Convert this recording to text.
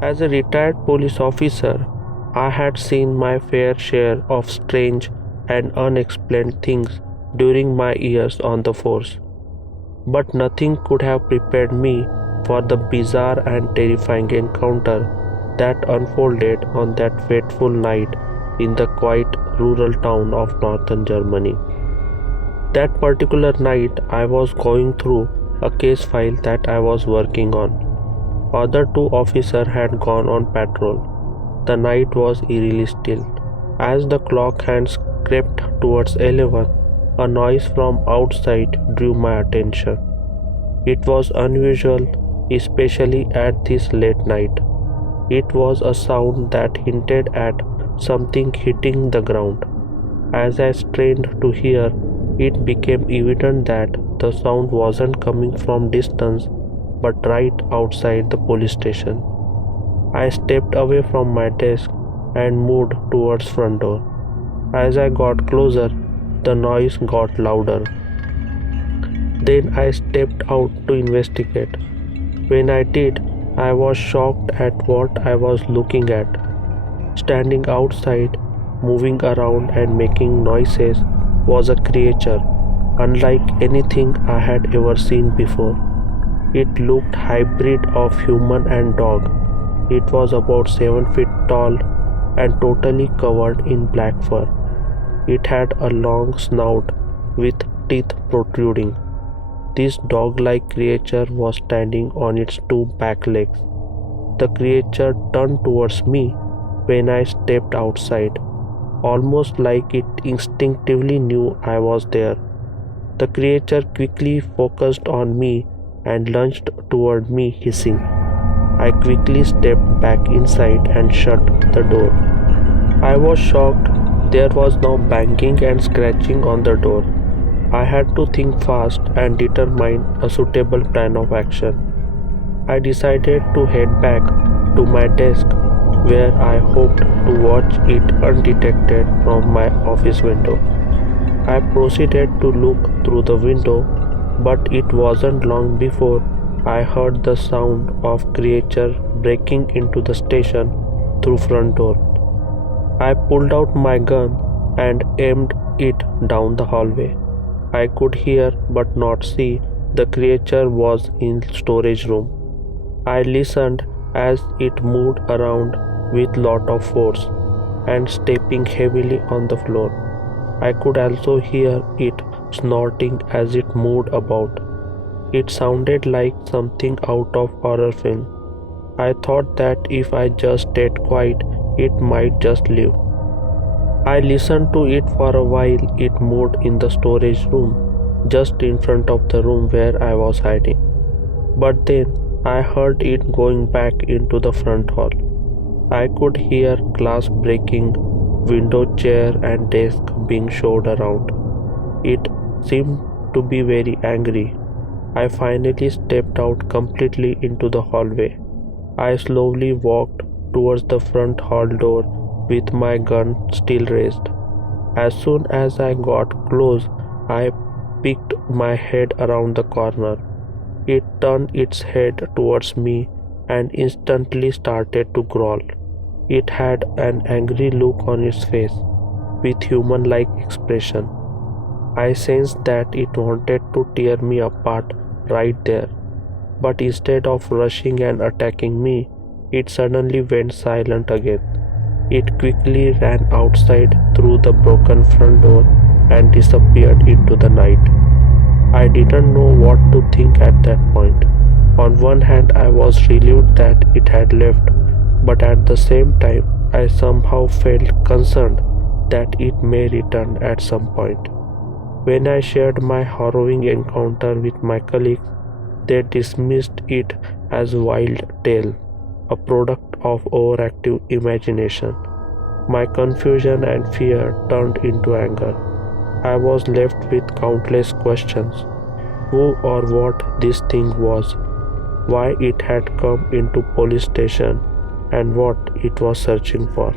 As a retired police officer, I had seen my fair share of strange and unexplained things during my years on the force, but nothing could have prepared me for the bizarre and terrifying encounter that unfolded on that fateful night in the quiet rural town of northern Germany. That particular night, I was going through a case file that I was working on. Other two officers had gone on patrol. The night was eerily still. As the clock hands crept towards 11, a noise from outside drew my attention. It was unusual, especially at this late night. It was a sound that hinted at something hitting the ground. As I strained to hear, it became evident that the sound wasn't coming from distance but right outside the police station. I stepped away from my desk and moved towards front door. As I got closer, the noise got louder. Then I stepped out to investigate. When I did, I was shocked at what I was looking at. Standing outside, moving around and making noises, was a creature unlike anything I had ever seen before. It looked hybrid of human and dog. It was about 7 feet tall and totally covered in black fur. It had a long snout with teeth protruding. This dog-like creature was standing on its two back legs. The creature turned towards me when I stepped outside, almost like it instinctively knew I was there. The creature quickly focused on me and lunged toward me, hissing. I quickly stepped back inside and shut the door. I was shocked. There was now banging and scratching on the door. I had to think fast and determine a suitable plan of action. I decided to head back to my desk where I hoped to watch it undetected from my office window. I proceeded to look through the window, but it wasn't long before I heard the sound of creature breaking into the station through front door. I pulled out my gun and aimed it down the hallway. I could hear but not see the creature was in storage room. I listened as it moved around with lot of force and stepping heavily on the floor. I could also hear it snorting as it moved about. It sounded like something out of horror film. I thought that if I just stayed quiet, it might just leave. I listened to it for a while. It moved in the storage room, just in front of the room where I was hiding. But then I heard it going back into the front hall. I could hear glass breaking, window, chair and desk being shoved around. It seemed to be very angry. I finally stepped out completely into the hallway. I slowly walked towards the front hall door with my gun still raised. As soon as I got close, I peeked my head around the corner. It turned its head towards me and instantly started to growl. It had an angry look on its face, with human-like expression. I sensed that it wanted to tear me apart right there, but instead of rushing and attacking me, it suddenly went silent again. It quickly ran outside through the broken front door and disappeared into the night. I didn't know what to think at that point. On one hand, I was relieved that it had left, but at the same time, I somehow felt concerned that it may return at some point. When I shared my harrowing encounter with my colleagues, they dismissed it as wild tale, a product of overactive imagination. My confusion and fear turned into anger. I was left with countless questions: who or what this thing was, why it had come into police station, and what it was searching for.